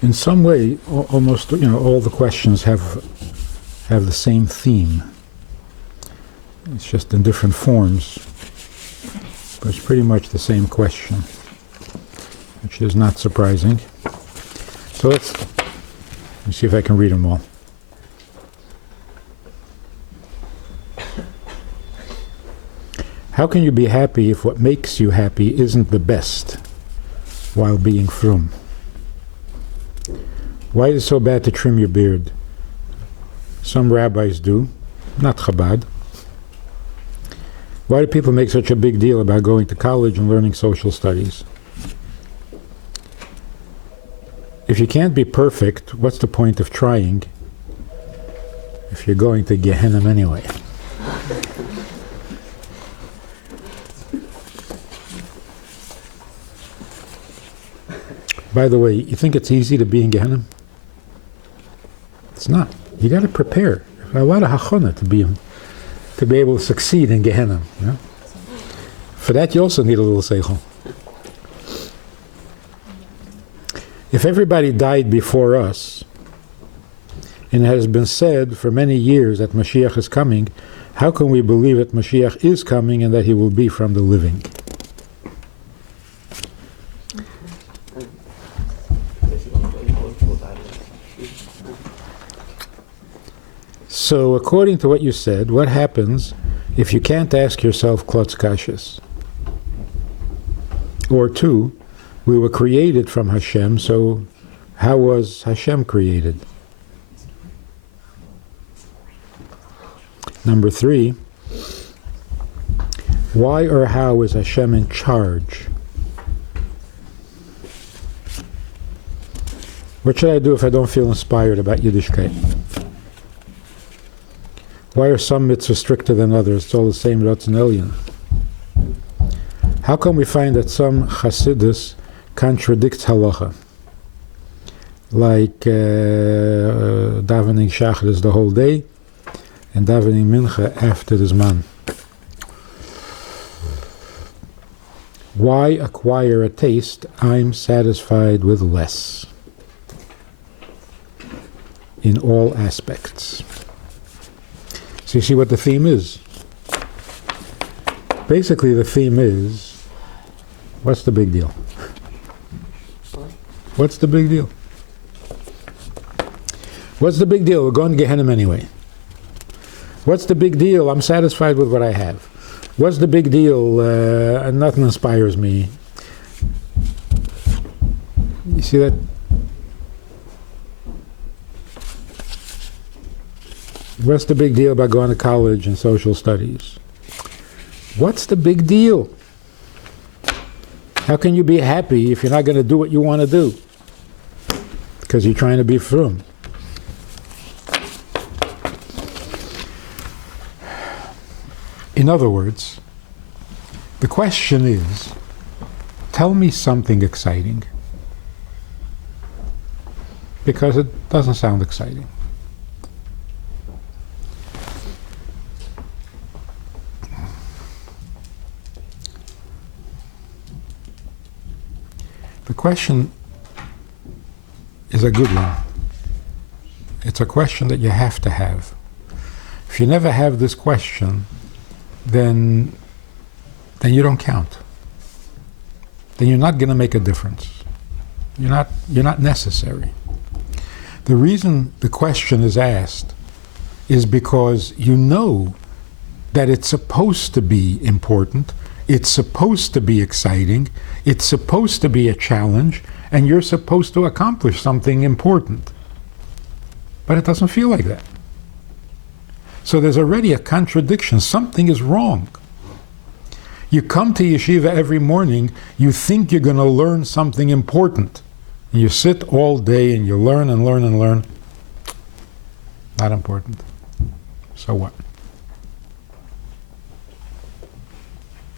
In some way, almost all the questions have the same theme. It's just in different forms, but it's pretty much the same question, which is not surprising. So let me see if I can read them all. How can you be happy if what makes you happy isn't the best while being frum? Why is it so bad to trim your beard? Some rabbis do, not Chabad. Why do people make such a big deal about going to college and learning social studies? If you can't be perfect, what's the point of trying if you're going to Gehenna anyway? By the way, you think it's easy to be in Gehenna? It's not. You got to prepare. A lot of hachana to be able to succeed in Gehenna. Yeah? For that, you also need a little seichel. If everybody died before us, and it has been said for many years that Mashiach is coming, how can we believe that Mashiach is coming and that he will be from the living? So, according to what you said, what happens if you can't ask yourself klotz kashas? Or two, we were created from Hashem, so how was Hashem created? Number three, why or how is Hashem in charge? What should I do if I don't feel inspired about Yiddishkeit? Why are some mitzvahs stricter than others? It's all the same Ratzon Elyon. How come we find that some Chassidus contradicts halacha? Like davening Shachris the whole day and davening Mincha after the Zman. Why acquire a taste? I'm satisfied with less. In all aspects. So you see what the theme is? Basically the theme is, what's the big deal? What's the big deal? What's the big deal? We're going to Gehenna anyway. What's the big deal? I'm satisfied with what I have. What's the big deal? Nothing inspires me. You see that? What's the big deal about going to college and social studies? What's the big deal? How can you be happy if you're not going to do what you want to do? Because you're trying to be frum. In other words, the question is, tell me something exciting. Because it doesn't sound exciting. The question is a good one. It's a question that you have to have. If you never have this question, then you don't count. Then you're not going to make a difference. You're not necessary. The reason the question is asked is because you know that it's supposed to be important, it's supposed to be exciting, it's supposed to be a challenge, and you're supposed to accomplish something important. But it doesn't feel like that. So there's already a contradiction. Something is wrong. You come to yeshiva every morning, you think you're going to learn something important. And you sit all day and you learn and learn and learn. Not important. So what?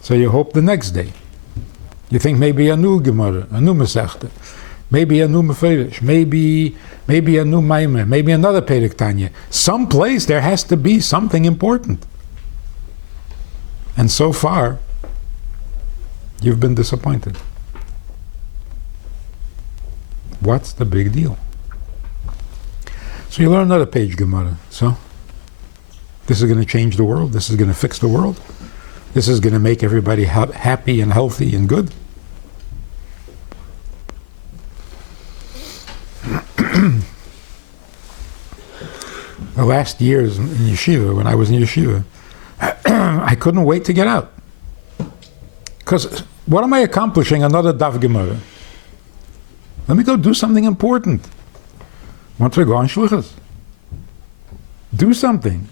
So you hope the next day. You think maybe a new Gemara, a new Masechta, maybe a new Meferish, maybe a new Maimon, maybe another Perek Tanya. Someplace there has to be something important. And so far, you've been disappointed. What's the big deal? So you learn another page Gemara. So this is going to change the world. This is going to fix the world. This is going to make everybody happy and healthy and good. The last years in yeshiva, when I was in yeshiva, I couldn't wait to get out. Because what am I accomplishing? Another daf Gemara. Let me go do something important. Want to go on shlichus? Do something.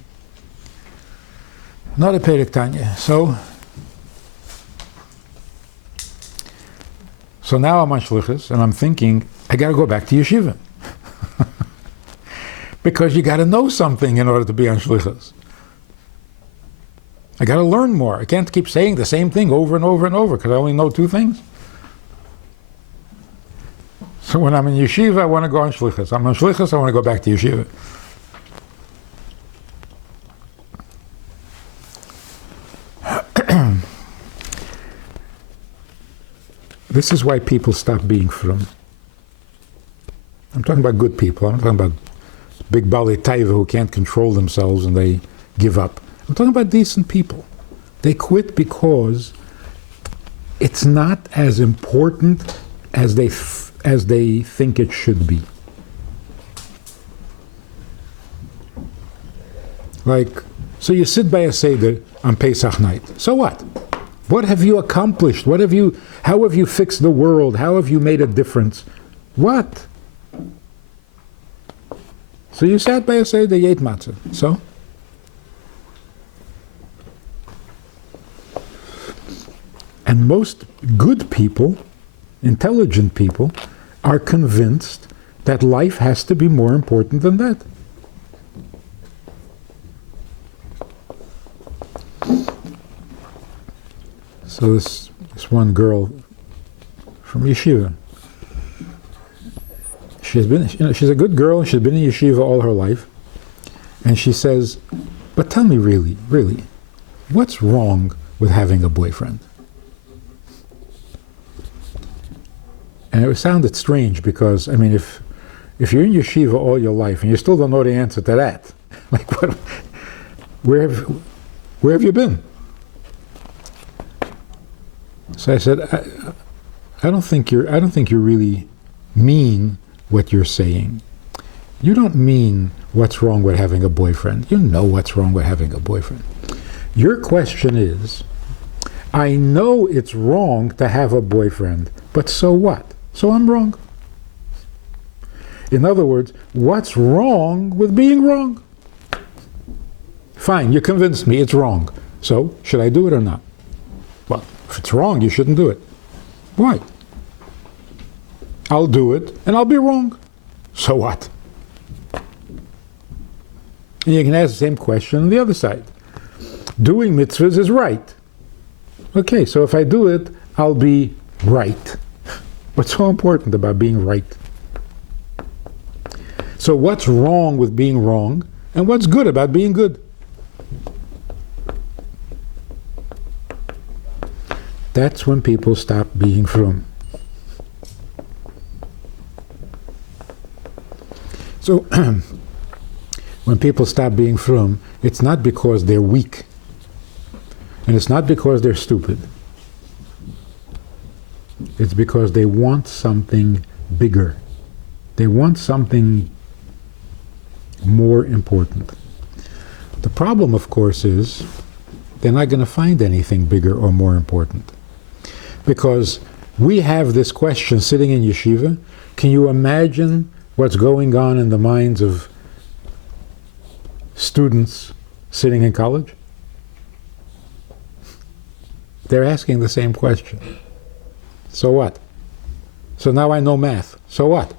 Another Perek Tanya. So now I'm on shlichus, and I'm thinking, I got to go back to yeshiva. Because you got to know something in order to be on shlichus. I got to learn more. I can't keep saying the same thing over and over and over because I only know two things. So when I'm in yeshiva, I want to go on shlichus. I'm on shlichus, I want to go back to yeshiva. This is why people stop being frum. I'm talking about good people. I'm talking about big Bali Taiva who can't control themselves and they give up. I'm talking about decent people. They quit because it's not as important as they think it should be. Like, so you sit by a Seder on Pesach night. So what? What have you accomplished? How have you fixed the world? How have you made a difference? What? So you sat by a Seder, you ate matzah. So? And most good people, intelligent people, are convinced that life has to be more important than that. So this one girl from yeshiva, she's a good girl, she's been in yeshiva all her life, and she says, but tell me really, what's wrong with having a boyfriend? And it sounded strange because, I mean, if you're in yeshiva all your life and you still don't know the answer to that, like what, where have you been? So I said, I don't think you really mean what you're saying. You don't mean what's wrong with having a boyfriend. You know what's wrong with having a boyfriend. Your question is, I know it's wrong to have a boyfriend, but so what? So I'm wrong. In other words, what's wrong with being wrong? Fine, you convinced me it's wrong. So, should I do it or not? Well, if it's wrong, you shouldn't do it. Why? I'll do it, and I'll be wrong. So what? And you can ask the same question on the other side. Doing mitzvahs is right. Okay, so if I do it, I'll be right. What's so important about being right? So what's wrong with being wrong, and what's good about being good? That's when people stop being frum. So when people stop being frum, it's not because they're weak, and it's not because they're stupid. It's because they want something bigger. They want something more important. The problem, of course, is they're not going to find anything bigger or more important. Because we have this question sitting in yeshiva. Can you imagine what's going on in the minds of students sitting in college? They're asking the same question. So what? So now I know math. So what?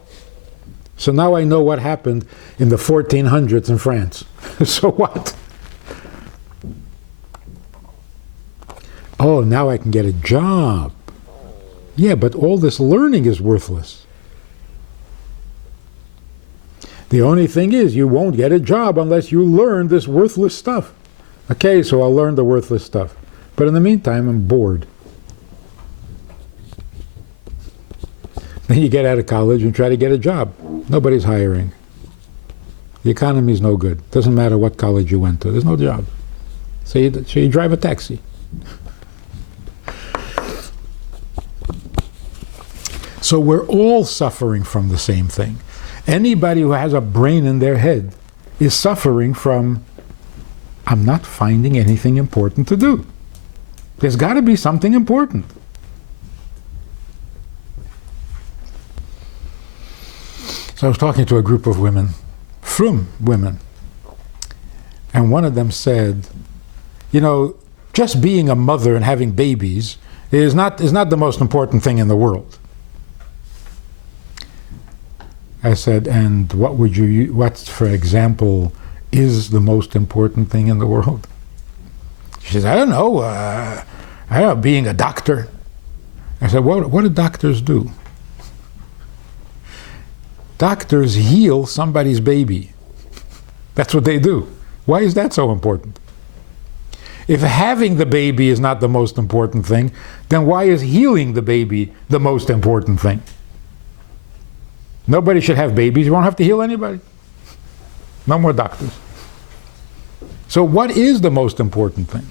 So now I know what happened in the 1400s in France. So what? Oh, now I can get a job. Yeah, but all this learning is worthless. The only thing is you won't get a job unless you learn this worthless stuff. Okay, so I'll learn the worthless stuff. But in the meantime, I'm bored. Then you get out of college and try to get a job. Nobody's hiring. The economy is no good. Doesn't matter what college you went to. There's no job. So you drive a taxi. So we're all suffering from the same thing. Anybody who has a brain in their head is suffering from, I'm not finding anything important to do. There's got to be something important. So I was talking to a group of women, frum women, and one of them said, you know, just being a mother and having babies is not the most important thing in the world. I said, and what, for example, is the most important thing in the world? She says, I don't know, being a doctor. I said, what do doctors do? Doctors heal somebody's baby. That's what they do. Why is that so important? If having the baby is not the most important thing, then why is healing the baby the most important thing? Nobody should have babies. You won't have to heal anybody. No more doctors. So what is the most important thing?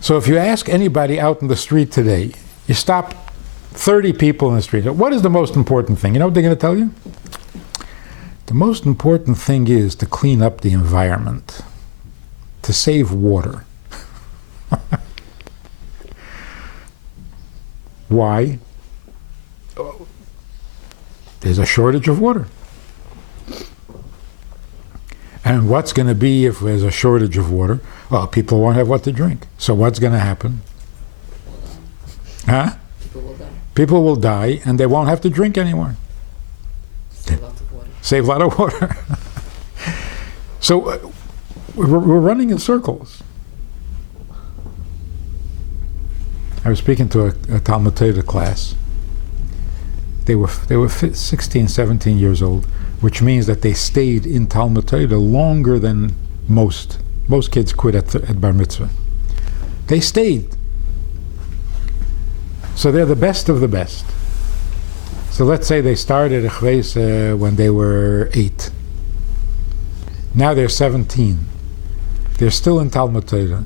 So if you ask anybody out in the street today, you stop 30 people in the street, what is the most important thing? You know what they're going to tell you? The most important thing is to clean up the environment, to save water. Why? There's a shortage of water. And what's going to be if there's a shortage of water? Well, people won't have what to drink. So what's going to happen? Huh? People will die. People will die and they won't have to drink anymore. Save lots of water. Save a lot of water. So we're running in circles. I was speaking to a Talmud Torah class. They were 16, 17 years old, which means that they stayed in Talmud Torah longer than most. Most kids quit at Bar Mitzvah. They stayed. So they're the best of the best. So let's say they started when they were 8. Now they're 17. They're still in Talmud Torah.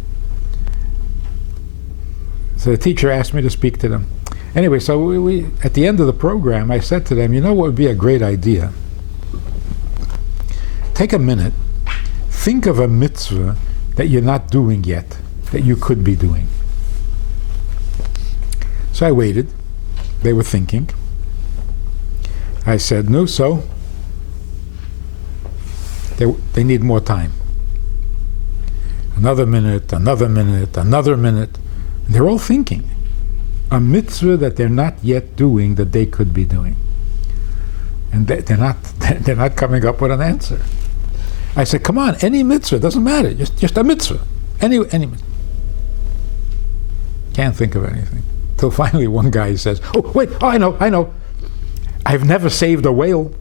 So the teacher asked me to speak to them. Anyway, so we at the end of the program, I said to them, you know what would be a great idea? Take a minute, think of a mitzvah that you're not doing yet, that you could be doing. So I waited. They were thinking. I said, no, so? They need more time. Another minute, another minute, another minute. And they're all thinking. A mitzvah that they're not yet doing that they could be doing. And they're not coming up with an answer. I said, come on, any mitzvah, doesn't matter, just a mitzvah. Any mitzvah. Can't think of anything. Till finally one guy says, I know. I've never saved a whale.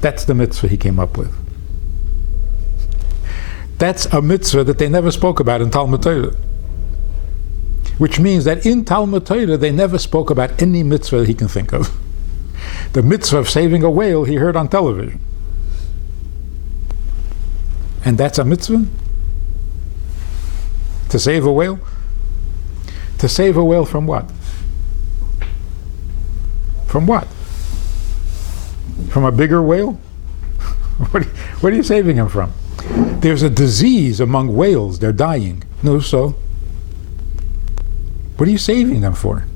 That's the mitzvah he came up with. That's a mitzvah that they never spoke about in Talmud Torah. Which means that in Talmud Torah they never spoke about any mitzvah that he can think of. The mitzvah of saving a whale he heard on television. And that's a mitzvah? To save a whale? To save a whale from what? From what? From a bigger whale? What are you saving him from? There's a disease among whales, they're dying. No, so? What are you saving them for?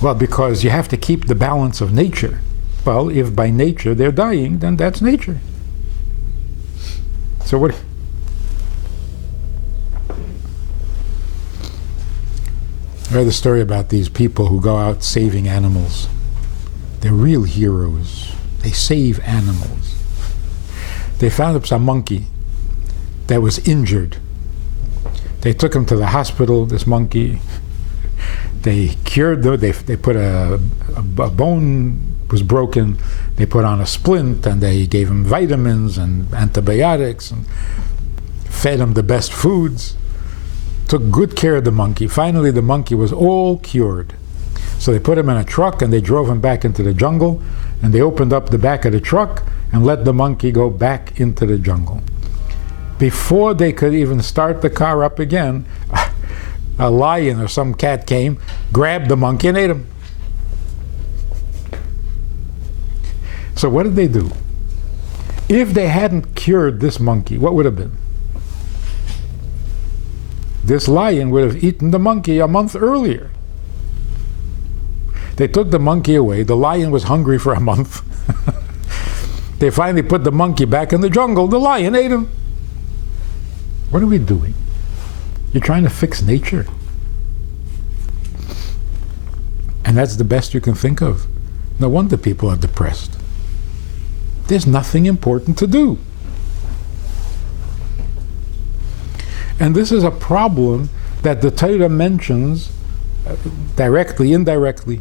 Well, because you have to keep the balance of nature. Well, if by nature they're dying, then that's nature. So what? I read the story about these people who go out saving animals. They're real heroes. They save animals. They found some monkey that was injured. They took him to the hospital, this monkey. They cured them. They put a bone was broken. They put on a splint and they gave him vitamins and antibiotics and fed him the best foods. took good care of the monkey. Finally, the monkey was all cured. So they put him in a truck and they drove him back into the jungle, and they opened up the back of the truck and let the monkey go back into the jungle. Before they could even start the car up again, a lion or some cat came, grabbed the monkey and ate him. So what did they do? If they hadn't cured this monkey, what would have been? This lion would have eaten the monkey a month earlier. They took the monkey away. The lion was hungry for a month. They finally put the monkey back in the jungle. The lion ate him. What are we doing? You're trying to fix nature. And that's the best you can think of. No wonder people are depressed. There's nothing important to do. And this is a problem that the Torah mentions directly, indirectly,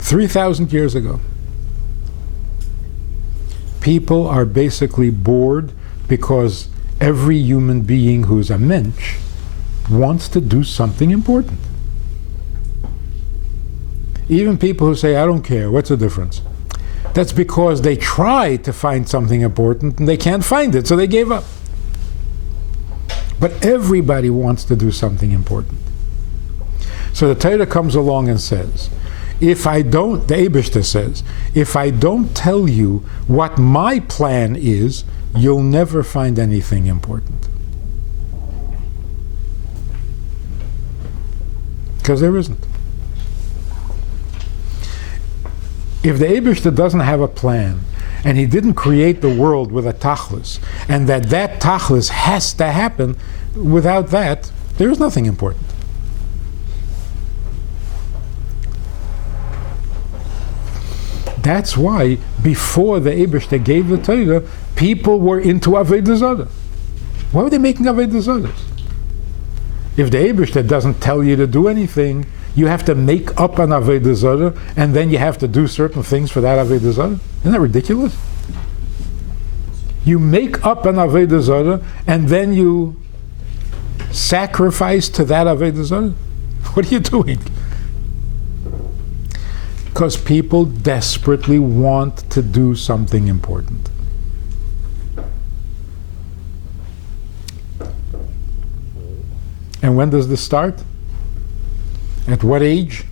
3,000 years ago. People are basically bored because every human being who's a Mensch wants to do something important. Even people who say, I don't care, what's the difference? That's because they try to find something important and they can't find it, so they gave up. But everybody wants to do something important. So the Torah comes along and says, if I don't, the Eibishter says, if I don't tell you what my plan is, you'll never find anything important. Because there isn't. If the Eibishter doesn't have a plan, and he didn't create the world with a tachlis, and that tachlis has to happen, without that, there is nothing important. That's why, before the Eibishter gave the Torah, people were into Avodah Zarah. Why were they making Avodah Zarahs? If the Eibishter doesn't tell you to do anything, you have to make up an Avodah Zarah, and then you have to do certain things for that Avodah Zarah. Isn't that ridiculous? You make up an Avodah Zarah, and then you sacrifice to that Avodah Zarah? What are you doing? Because people desperately want to do something important. And when does this start? At what age?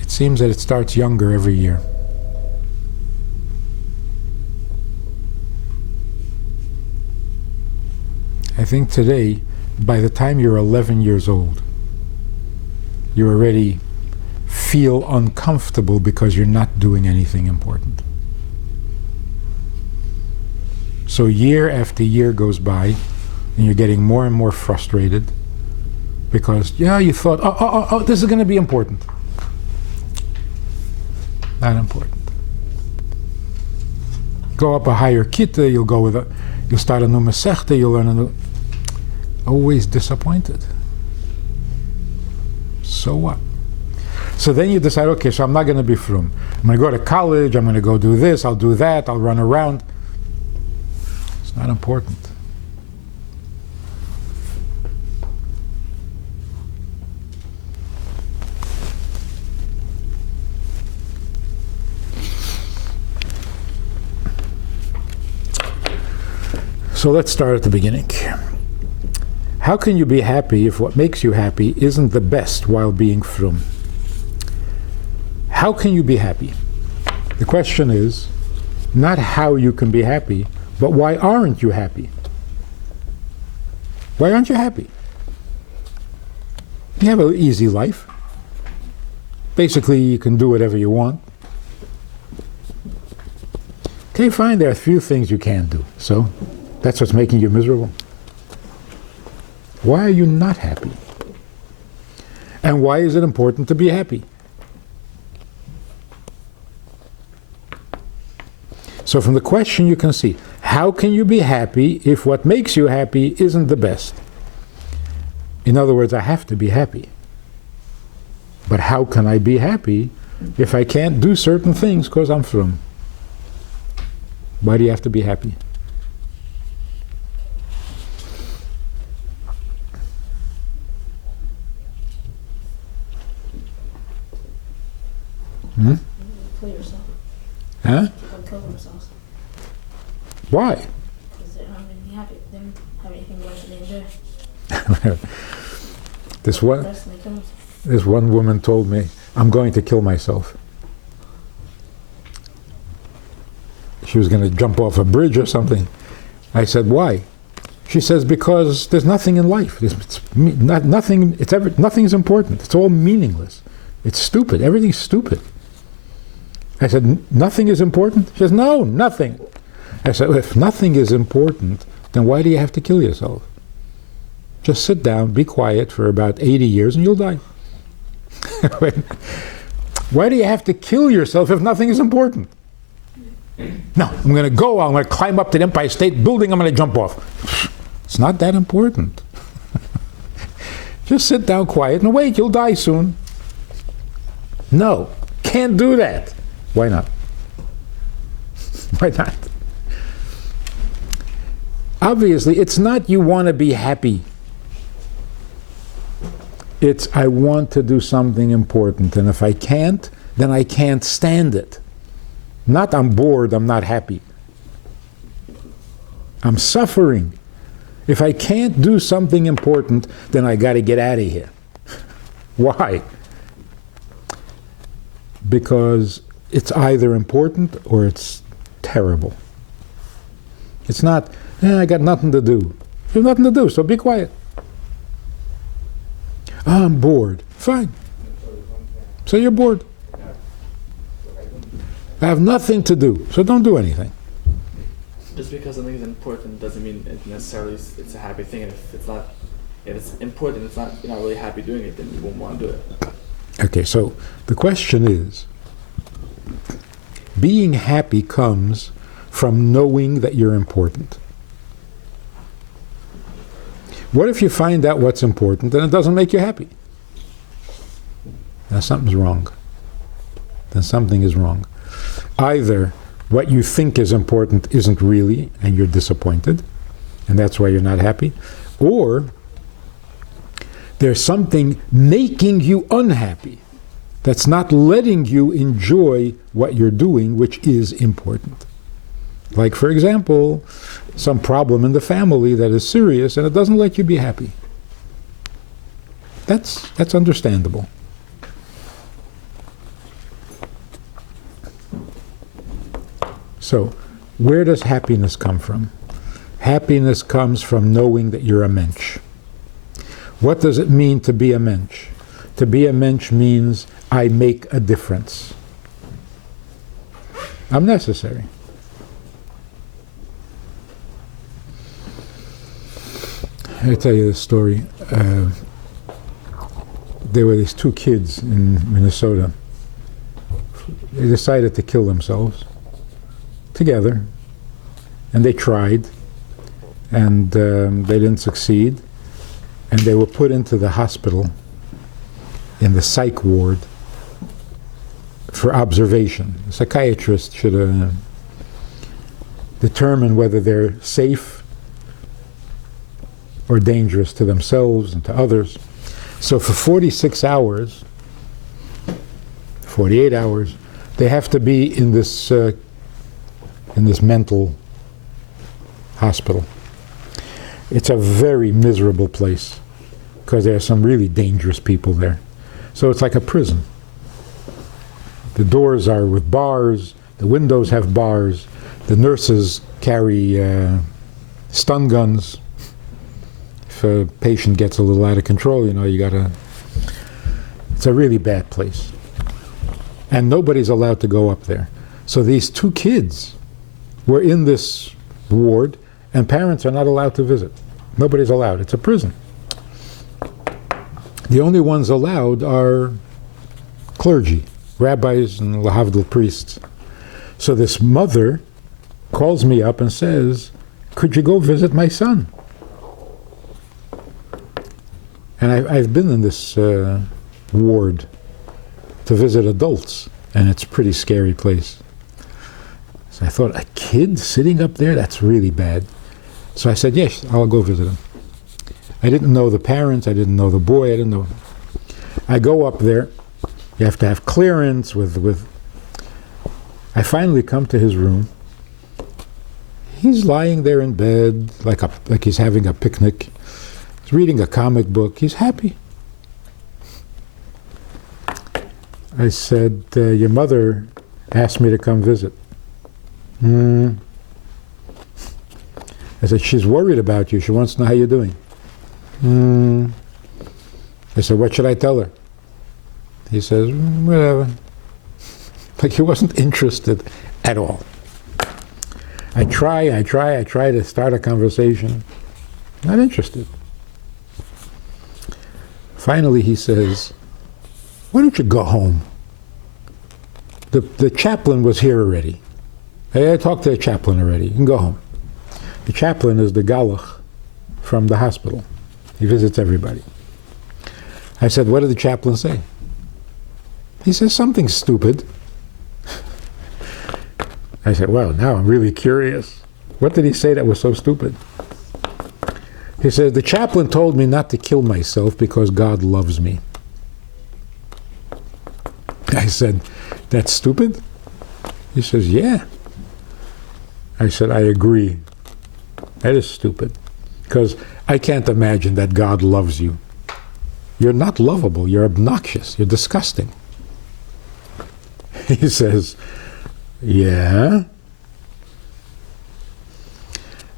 It seems that it starts younger every year. I think today, by the time you're 11 years old, you already feel uncomfortable because you're not doing anything important. So year after year goes by, and you're getting more and more frustrated because, you thought, oh, this is going to be important. Not important. Go up a higher kita, you'll start a new masechta, you'll learn a new... Always disappointed. So what? So then you decide, okay, so I'm not going to be frum. I'm going to go to college, I'm going to go do this, I'll do that, I'll run around. It's not important. So let's start at the beginning. How can you be happy if what makes you happy isn't the best while being frum? How can you be happy? The question is not how you can be happy, but why aren't you happy? Why aren't you happy? You have an easy life. Basically, you can do whatever you want. Okay, fine, there are a few things you can't do. So that's what's making you miserable. Why are you not happy? And why is it important to be happy? So from the question you can see, how can you be happy if what makes you happy isn't the best? In other words, I have to be happy. But how can I be happy if I can't do certain things because I'm frum? Why do you have to be happy? Huh? People kill themselves Why? because they're not going to be happy. They don't have anything left to enjoy. This one, That's when they kill themselves. this one woman told me, I'm going to kill myself. She was going to jump off a bridge or something. I said, why? She says, because there's nothing in life. Nothing is important. It's all meaningless. It's stupid. Everything's stupid. I said, nothing is important? She says, no, nothing. I said, well, if nothing is important, then why do you have to kill yourself? Just sit down, be quiet for about 80 years, and you'll die. Why do you have to kill yourself if nothing is important? No, I'm going to go, I'm going to climb up to the Empire State Building, I'm going to jump off. It's not that important. Just sit down quiet and wait, you'll die soon. No, can't do that. Why not? Why not? Obviously, it's not you want to be happy. It's I want to do something important, and if I can't, then I can't stand it. Not I'm bored, I'm not happy. I'm suffering. If I can't do something important, then I got to get out of here. Why? Because it's either important or it's terrible. It's not, I got nothing to do. You have nothing to do, so be quiet. Oh, I'm bored. Fine. So you're bored. I have nothing to do, so don't do anything. Just because something is important doesn't mean it necessarily it's a happy thing. And if it's important, it's not, you're not really happy doing it, then you won't want to do it. Okay, so the question is, being happy comes from knowing that you're important. What if you find out what's important and it doesn't make you happy? Now something's wrong. Then something is wrong. Either what you think is important isn't really, and you're disappointed, and that's why you're not happy, or there's something making you unhappy that's not letting you enjoy what you're doing, which is important. Like, for example, some problem in the family that is serious and it doesn't let you be happy. That's understandable. So, where does happiness come from? Happiness comes from knowing that you're a Mensch. What does it mean to be a Mensch? To be a Mensch means I make a difference. I'm necessary. I'll tell you this story. There were these two kids in Minnesota. They decided to kill themselves together, and they tried, and they didn't succeed, and they were put into the hospital in the psych ward for observation. The psychiatrist should determine whether they're safe or dangerous to themselves and to others. So for 46 hours, 48 hours, they have to be in this mental hospital. It's a very miserable place because there are some really dangerous people there. So it's like a prison. The doors are with bars, the windows have bars, the nurses carry stun guns. If a patient gets a little out of control, you gotta... It's a really bad place. And nobody's allowed to go up there. So these two kids were in this ward, and parents are not allowed to visit. Nobody's allowed. It's a prison. The only ones allowed are clergy, rabbis and lovable priests. So this mother calls me up and says, could you go visit my son? And I've been in this ward to visit adults, and it's a pretty scary place. So I thought, a kid sitting up there? That's really bad. So I said, yes, I'll go visit him. I didn't know the parents, I didn't know the boy, I didn't know. I go up there, you have to have clearance with I finally come to his room. He's lying there in bed like he's having a picnic. He's reading a comic book. He's happy. I said, your mother asked me to come visit. I said, she's worried about you. She wants to know how you're doing. I said, what should I tell her? He says, whatever. Like he wasn't interested at all. I try to start a conversation. Not interested. Finally he says, why don't you go home? The chaplain was here already. I talked to the chaplain already. You can go home. The chaplain is the galach from the hospital. He visits everybody. I said, what did the chaplain say? He says something stupid. I said, well, now I'm really curious. What did he say that was so stupid? He said, the chaplain told me not to kill myself because God loves me. I said, that's stupid? He says, yeah. I said, I agree. That is stupid. Because I can't imagine that God loves you. You're not lovable. You're obnoxious. You're disgusting. He says, yeah.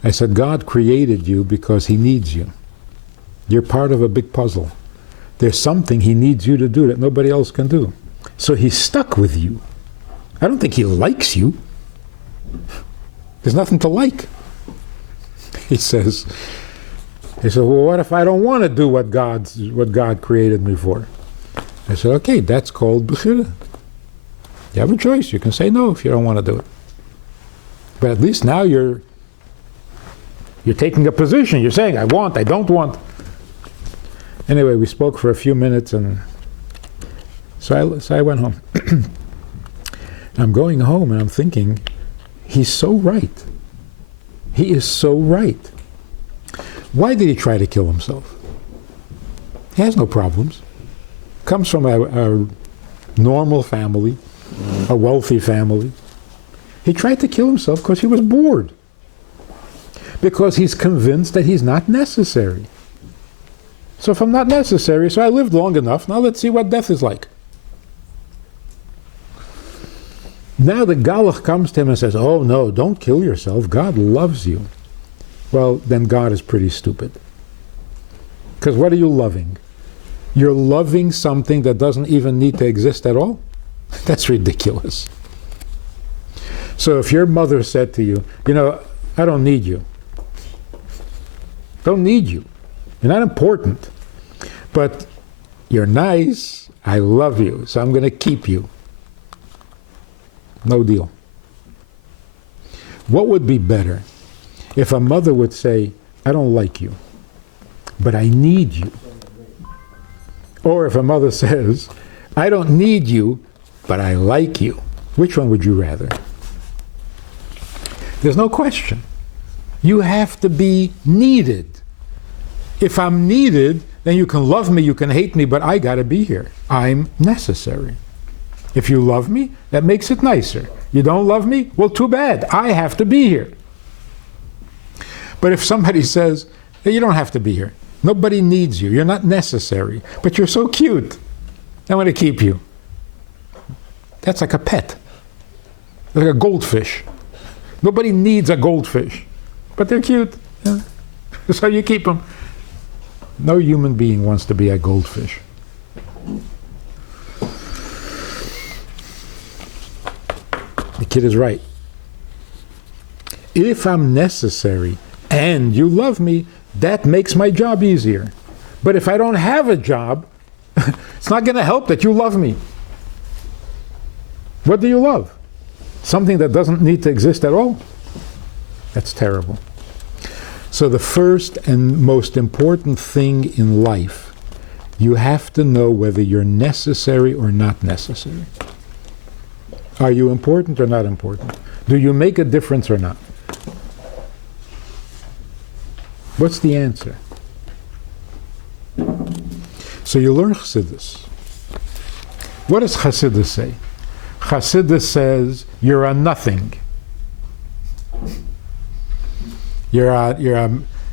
I said, God created you because he needs you. You're part of a big puzzle. There's something he needs you to do that nobody else can do. So he's stuck with you. I don't think he likes you. There's nothing to like. He says, well, what if I don't want to do what God created me for? I said, okay, that's called bechira. You have a choice. You can say no if you don't want to do it. But at least now you're taking a position. You're saying, I want, I don't want. Anyway, we spoke for a few minutes, and so I went home. I'm going home, and I'm thinking, he's so right. He is so right. Why did he try to kill himself? He has no problems. Comes from a normal family, a wealthy family. He tried to kill himself because he was bored. Because he's convinced that he's not necessary. So if I'm not necessary, so I lived long enough, now let's see what death is like. Now the galach comes to him and says, oh no, don't kill yourself, God loves you. Well, then God is pretty stupid. Because what are you loving? You're loving something that doesn't even need to exist at all? That's ridiculous. So if your mother said to you, you know, I don't need you. Don't need you. You're not important. But you're nice, I love you, so I'm going to keep you. No deal. What would be better if a mother would say, I don't like you, but I need you? Or if a mother says, I don't need you, but I like you. Which one would you rather? There's no question. You have to be needed. If I'm needed, then you can love me, you can hate me, but I gotta be here. I'm necessary. If you love me, that makes it nicer. You don't love me? Well, too bad. I have to be here. But if somebody says, hey, you don't have to be here. Nobody needs you. You're not necessary. But you're so cute. I want to keep you. That's like a pet. Like a goldfish. Nobody needs a goldfish. But they're cute. Yeah. So you keep them. No human being wants to be a goldfish. The kid is right. If I'm necessary and you love me, that makes my job easier. But if I don't have a job, it's not going to help that you love me. What do you love? Something that doesn't need to exist at all? That's terrible. So the first and most important thing in life, you have to know whether you're necessary or not necessary. Are you important or not important? Do you make a difference or not? What's the answer? So you learn Chassidus. What does Chassidus say? Chassidus says you're a nothing. You're a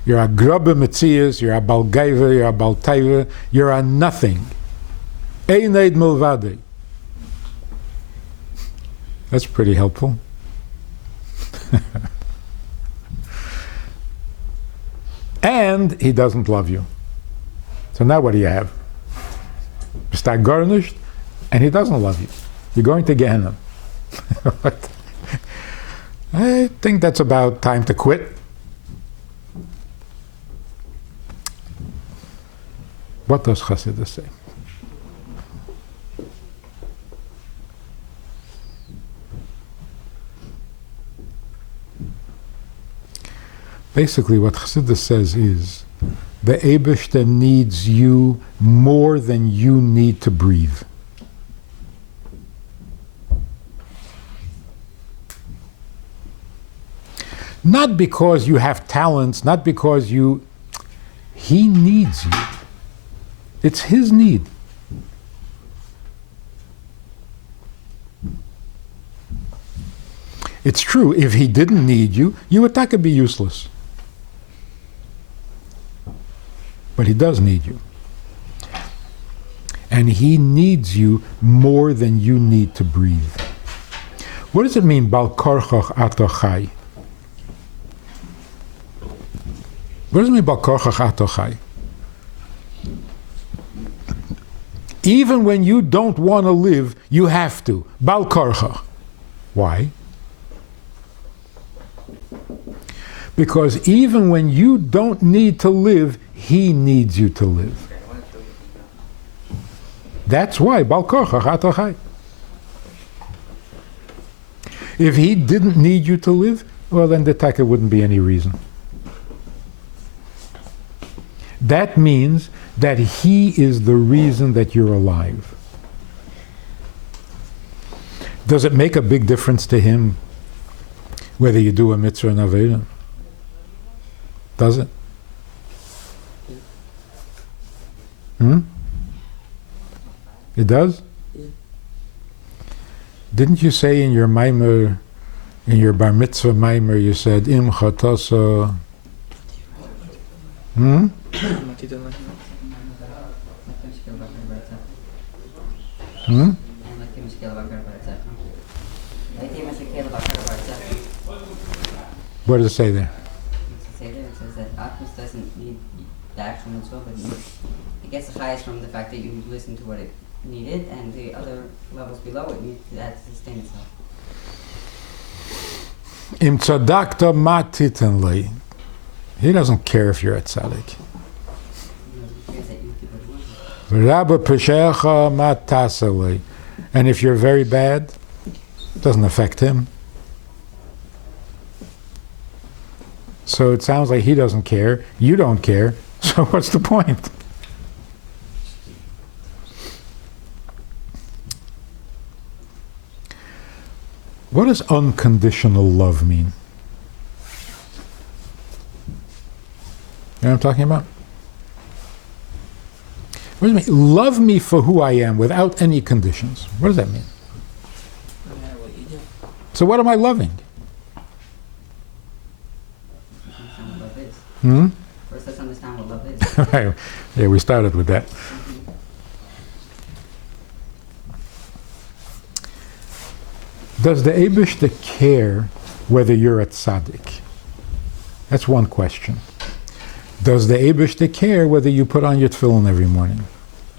grubbe metzias, you're a balgaiva, you're a baltaiva, you're a nothing. Eineid milvade. That's pretty helpful. And he doesn't love you. So now what do you have? You start garnished, and he doesn't love you. You're going to Gehenna. I think that's about time to quit. What does Chassidus say? Basically, what Chassidus says is, the Eibishter needs you more than you need to breathe. Not because you have talents, not because you... He needs you. It's his need. It's true, if he didn't need you, you would not be useless. But he does need you. And he needs you more than you need to breathe. What does it mean, Bal Korchach Ato Chai? What does it mean, Bal Korchach Ato Chai? Even when you don't want to live, you have to. Bal Korchach. Why? Because even when you don't need to live, he needs you to live. That's why, Bal Korchach Ato Chai. If he didn't need you to live, well then the taka wouldn't be any reason. That means that he is the reason that you're alive. Does it make a big difference to him whether you do a mitzvah or an aveda? Does it? It does? Yeah. Didn't you say in your maimer, in your bar mitzvah maimer, you said im chatoso? What does it say there? It says that Atmos doesn't need the actual mitzvah, but it gets the highest from the fact that you listen to what it needed, and the other levels below it need that to sustain itself. Im tzadakta ma titen li. He doesn't care if you're a tzaddik. Rabba peshecha ma tasa li. And if you're very bad, it doesn't affect him. So it sounds like he doesn't care, you don't care, so what's the point? What does unconditional love mean? You know what I'm talking about? What does it mean? Love me for who I am without any conditions. What does that mean? No matter what you do. So what am I loving? Understand what love is. Hmm? First, let's understand what love is. Right. Yeah, we started with that. Does the Eibishter care whether you're a tzaddik? That's one question. Does the Eibishter care whether you put on your tefillin every morning?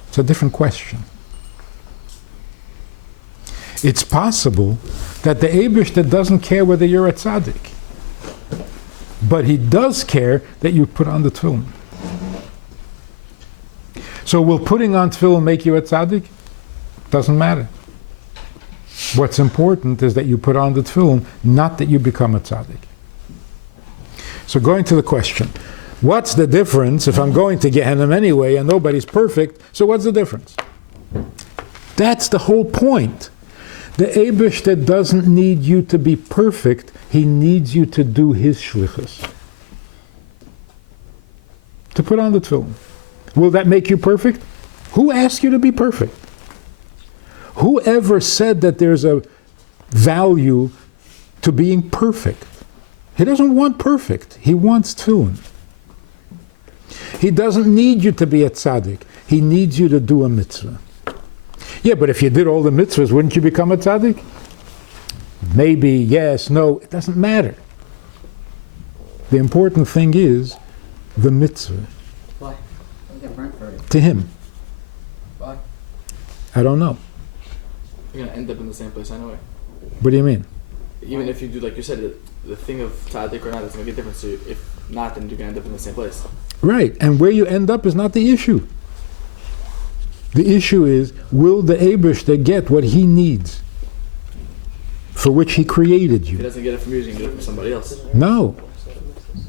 It's a different question. It's possible that the Eibishter doesn't care whether you're a tzaddik, but he does care that you put on the tefillin. So will putting on tefillin make you a tzaddik? Doesn't matter. What's important is that you put on the tefillin, not that you become a tzaddik. So going to the question, what's the difference if I'm going to Gehenna anyway and nobody's perfect, so what's the difference? That's the whole point. The Eibishter doesn't need you to be perfect, he needs you to do his shlichus. To put on the tefillin. Will that make you perfect? Who asked you to be perfect? Whoever said that there's a value to being perfect? He doesn't want perfect. He wants tefillin. He doesn't need you to be a tzaddik. He needs you to do a mitzvah. Yeah, but if you did all the mitzvahs, wouldn't you become a tzaddik? Maybe, yes, no, it doesn't matter. The important thing is the mitzvah. Why? You get burnt for it. To him. Why? I don't know. You're gonna end up in the same place anyway. What do you mean? Even if you do, like you said, the thing of tzaddik or not doesn't make a difference to you. If not, then you're gonna end up in the same place. Right, and where you end up is not the issue. The issue is, will the Eibishter get what he needs, for which he created If he you? doesn't get it from you, he's gonna get it from somebody else. No,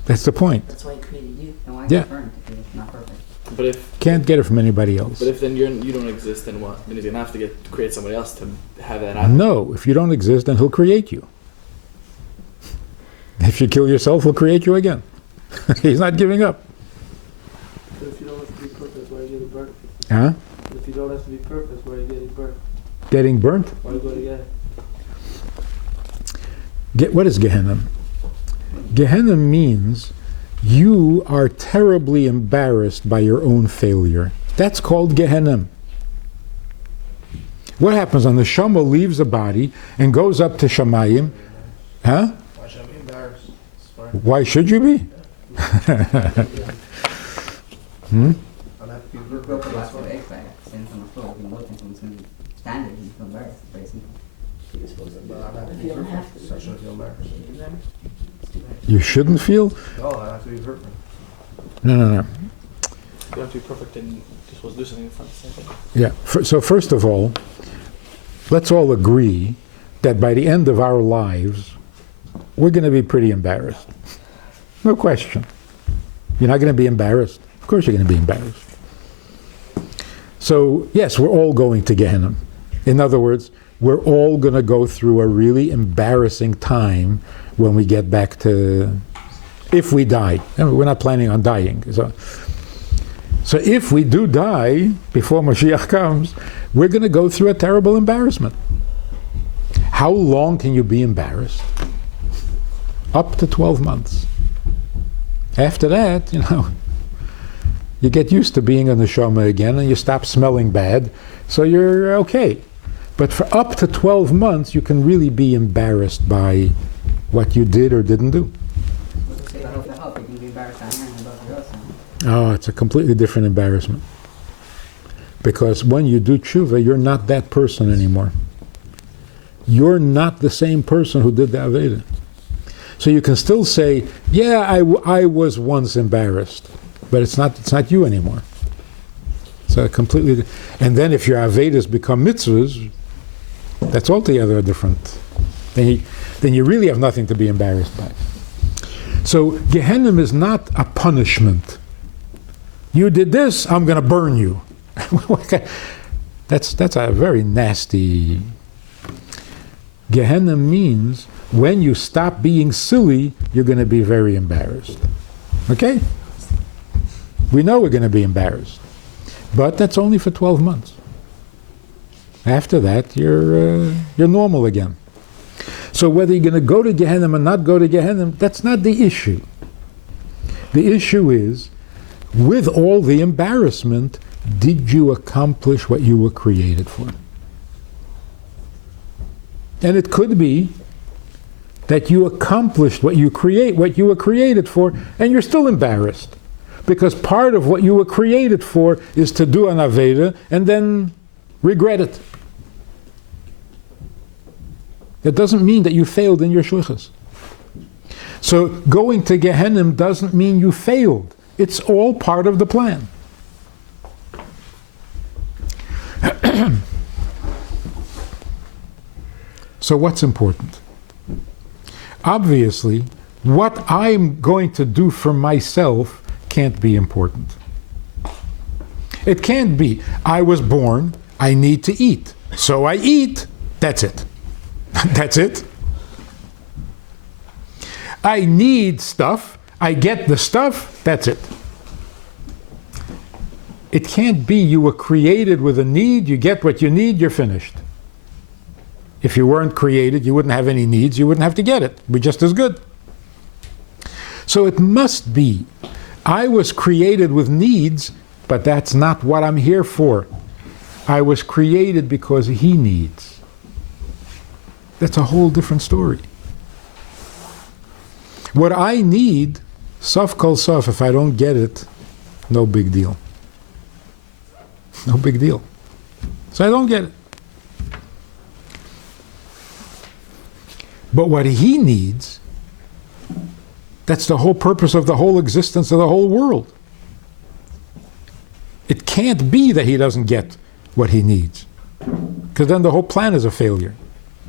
that's the point. That's why he created you. Then why Yeah. get burnt if it's not perfect? But if Can't get it from anybody else. then you don't exist, then what? Then he's gonna have to create somebody else to have that happen. No, if you don't exist, then he'll create you. If you kill yourself, he'll create you again. He's not giving up. But if you don't have to be perfect, why are you getting burnt? Huh? If you don't have to be perfect, why are you getting burnt? Getting burnt? Why are you going to get? What is Gehenna? Gehenna means you are terribly embarrassed by your own failure. That's called Gehenna. What happens when the Shama leaves the body and goes up to Shamayim? Huh? Why should I be embarrassed? It's fine. Why should you be? Hmm? I'll have to be You broke a perfect. box of eggs by accident on the floor. If you look into someone's standard, you feel embarrassed. It's very simple. But I'll have to If be you don't have perfect, to. so I shouldn't feel embarrassed. You shouldn't feel? No, I have to be perfect. No. You don't have to be perfect and you're supposed to do something that's not the same thing. Yeah. So first of all, let's all agree that by the end of our lives, we're going to be pretty embarrassed. No question. You're not going to be embarrassed? Of course you're going to be embarrassed. So, yes, we're all going to Gehenna. In other words, we're all going to go through a really embarrassing time when we get back to, if we die. And we're not planning on dying. So if we do die before Mashiach comes, we're going to go through a terrible embarrassment. How long can you be embarrassed? Up to 12 months. After that, you get used to being a neshama again and you stop smelling bad, so you're okay. But for up to 12 months, you can really be embarrassed by what you did or didn't do. Say with the help, you can be embarrassed on hand about your else. Oh, it's a completely different embarrassment. Because when you do tshuva, you're not that person anymore. You're not the same person who did the Aveda. So you can still say, yeah, I was once embarrassed, but it's not you anymore. So completely, and then if your Avedas become mitzvahs, that's altogether different. Then you really have nothing to be embarrassed by. So Gehenna is not a punishment. You did this, I'm going to burn you. That's a very nasty. Gehenna means when you stop being silly, you're going to be very embarrassed. Okay? We know we're going to be embarrassed. But that's only for 12 months. After that, you're normal again. So whether you're going to go to Gehenna or not go to Gehenna, that's not the issue. The issue is, with all the embarrassment, did you accomplish what you were created for? And it could be that you accomplished what you were created for, and you're still embarrassed. Because part of what you were created for is to do an Aveda and then regret it. That doesn't mean that you failed in your shlichus. So going to Gehenna doesn't mean you failed. It's all part of the plan. So what's important? Obviously, what I'm going to do for myself can't be important. It can't be, I was born, I need to eat. So I eat, that's it. That's it. I need stuff, I get the stuff, that's it. It can't be you were created with a need, you get what you need, you're finished. If you weren't created, you wouldn't have any needs, you wouldn't have to get it. It'd be just as good. So it must be, I was created with needs, but that's not what I'm here for. I was created because he needs. That's a whole different story. What I need, sof kol sof, if I don't get it, no big deal. No big deal. So I don't get it. But what he needs, that's the whole purpose of the whole existence of the whole world. It can't be that he doesn't get what he needs, because then the whole plan is a failure.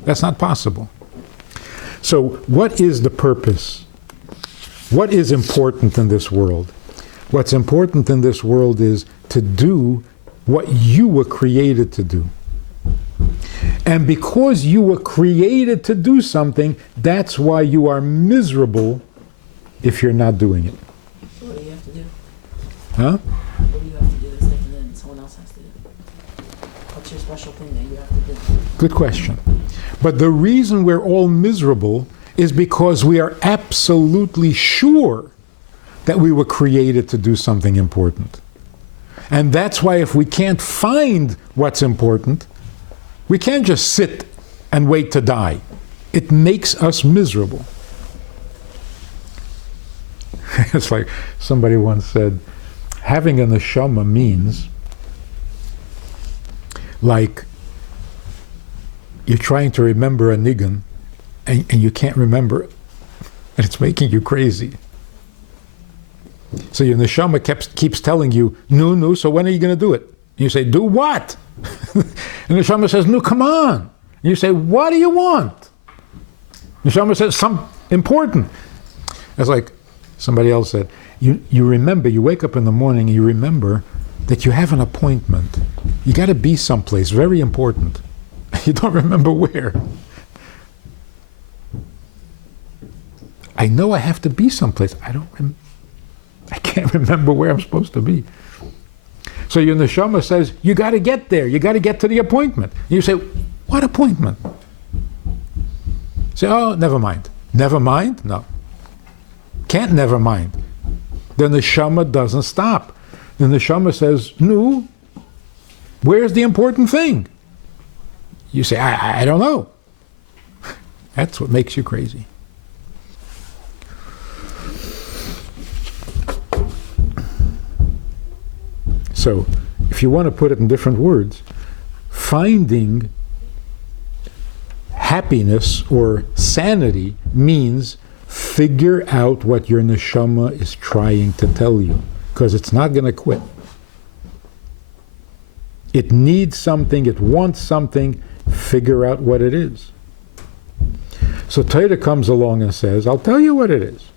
That's not possible. So what is the purpose? What is important in this world? What's important in this world is to do what you were created to do. And because you were created to do something, that's why you are miserable if you're not doing it. So what do you have to do? Huh? What do you have to do that's different than someone else has to do? What's your special thing that you have to do? Good question. But the reason we're all miserable is because we are absolutely sure that we were created to do something important. And that's why if we can't find what's important, we can't just sit and wait to die. It makes us miserable. It's like somebody once said, having a neshama means like you're trying to remember a nigun and you can't remember it. And it's making you crazy. So your neshama keeps telling you, no, so when are you going to do it? And you say, do what? And the neshama says, no, come on. And you say, what do you want? The neshama says, something important. It's like somebody else said, you remember, you wake up in the morning and you remember that you have an appointment. You got to be someplace very important. You don't remember where. I know I have to be someplace. I can't remember where I'm supposed to be. So your neshama says, you got to get there. You got to get to the appointment. And you say, what appointment? Say, oh, never mind. Never mind? No. Can't never mind. The neshama doesn't stop. The neshama says, no, where's the important thing? You say, I don't know. That's what makes you crazy. So, if you want to put it in different words, finding happiness or sanity means figure out what your neshama is trying to tell you, because it's not going to quit. It needs something, it wants something, figure out what it is. So Torah comes along and says, I'll tell you what it is.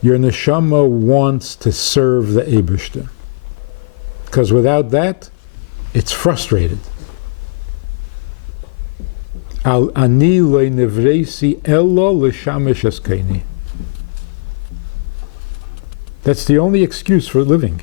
Your neshama wants to serve the Eibishter. Because without that, it's frustrated. Al ani lo nevresi elo l'shamesh eskeini. That's the only excuse for living.